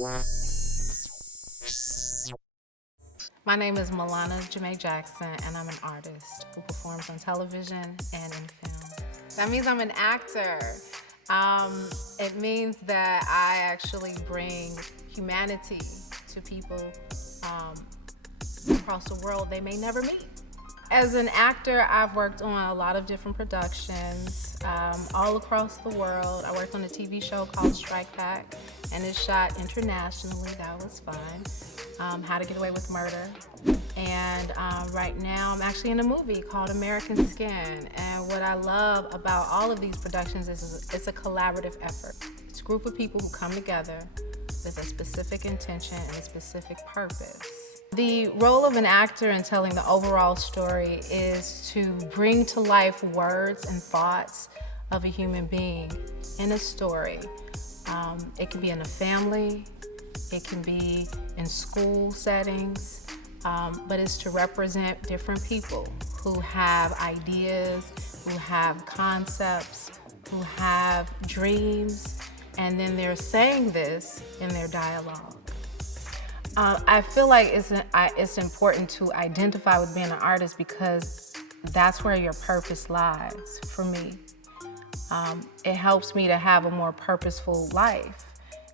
My name is Milana Jamae Jackson, and I'm an artist who performs on television and in film. That means I'm an actor. It means that I actually bring humanity to people across the world they may never meet. As an actor, I've worked on a lot of different productions all across the world. I worked on a TV show called Strike Back, and it's shot internationally. That was fun. How to Get Away with Murder. And right now, I'm actually in a movie called American Skin. And what I love about all of these productions is it's a collaborative effort. It's a group of people who come together with a specific intention and a specific purpose. The role of an actor in telling the overall story is to bring to life words and thoughts of a human being in a story. It can be in a family, it can be in school settings, but it's to represent different people who have ideas, who have concepts, who have dreams, and then they're saying this in their dialogue. I feel like it's important to identify with being an artist because that's where your purpose lies for me. It helps me to have a more purposeful life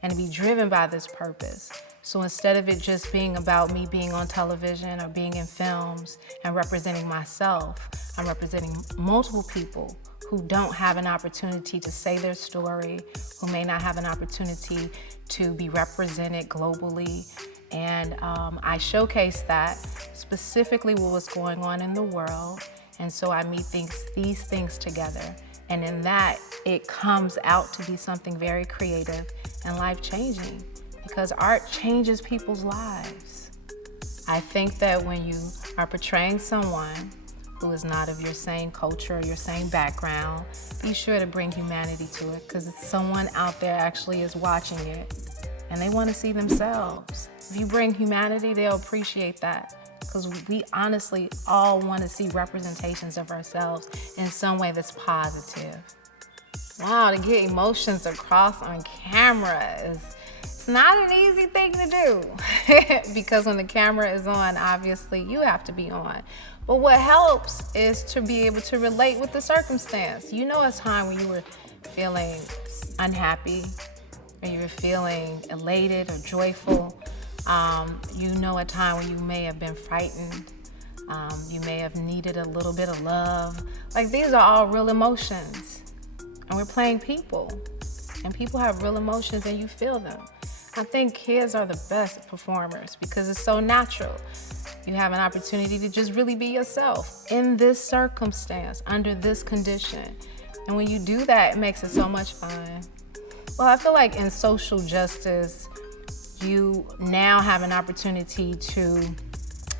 and to be driven by this purpose. So instead of it just being about me being on television or being in films and representing myself, I'm representing multiple people who don't have an opportunity to say their story, who may not have an opportunity to be represented globally. And I showcase that specifically with what's going on in the world. And so I meet these things together. And in that, it comes out to be something very creative and life-changing because art changes people's lives. I think that when you are portraying someone who is not of your same culture or your same background, be sure to bring humanity to it because someone out there actually is watching it and they want to see themselves. If you bring humanity, they'll appreciate that because we honestly all want to see representations of ourselves in some way that's positive. Wow, to get emotions across on camera it's not an easy thing to do because when the camera is on, obviously you have to be on. But what helps is to be able to relate with the circumstance. You know a time when you were feeling unhappy or you were feeling elated or joyful. You know a time when you may have been frightened. You may have needed a little bit of love. Like these are all real emotions. And we're playing people. And people have real emotions and you feel them. I think kids are the best performers because it's so natural. You have an opportunity to just really be yourself in this circumstance, under this condition. And when you do that, it makes it so much fun. Well, I feel like in social justice, you now have an opportunity to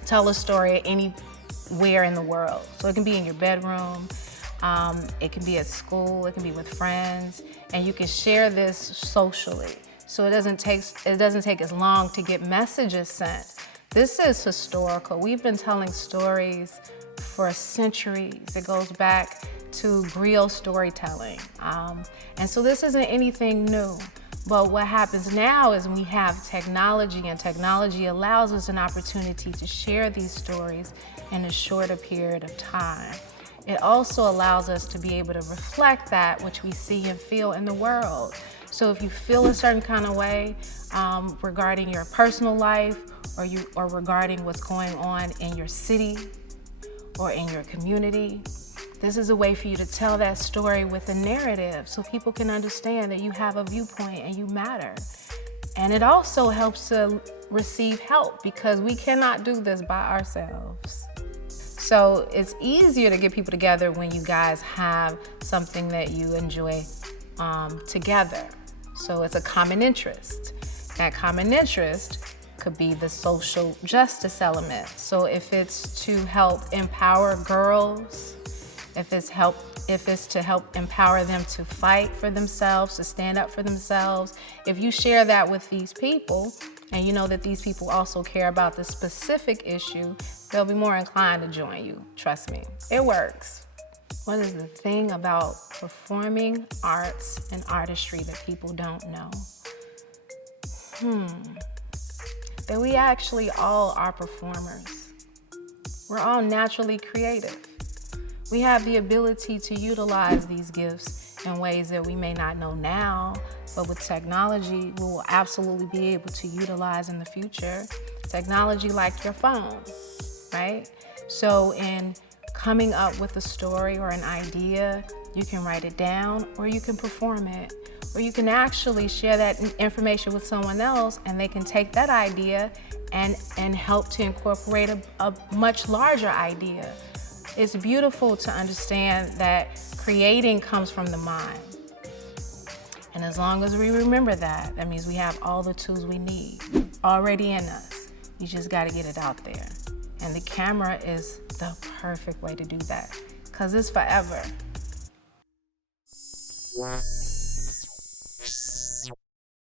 tell a story anywhere in the world. So it can be in your bedroom, it can be at school, it can be with friends, and you can share this socially. So it doesn't take as long to get messages sent. This is historical. We've been telling stories for centuries. It goes back to griot storytelling. And so this isn't anything new. But what happens now is we have technology, and technology allows us an opportunity to share these stories in a shorter period of time. It also allows us to be able to reflect that which we see and feel in the world. So if you feel a certain kind of way regarding your personal life or regarding what's going on in your city or in your community, this is a way for you to tell that story with a narrative so people can understand that you have a viewpoint and you matter. And it also helps to receive help because we cannot do this by ourselves. So it's easier to get people together when you guys have something that you enjoy together. So it's a common interest. That common interest could be the social justice element. So if it's to help empower girls, if it's to help empower them to fight for themselves, to stand up for themselves, if you share that with these people, and you know that these people also care about the specific issue, they'll be more inclined to join you. Trust me, it works. What is the thing about performing arts and artistry that people don't know? That we actually all are performers. We're all naturally creative. We have the ability to utilize these gifts in ways that we may not know now, but with technology, we will absolutely be able to utilize in the future. Technology like your phone, right? So in coming up with a story or an idea, you can write it down or you can perform it. Or you can actually share that information with someone else and they can take that idea and help to incorporate a much larger idea. It's beautiful to understand that creating comes from the mind. And as long as we remember that, that means we have all the tools we need already in us. You just gotta get it out there. And the camera is the perfect way to do that, because it's forever.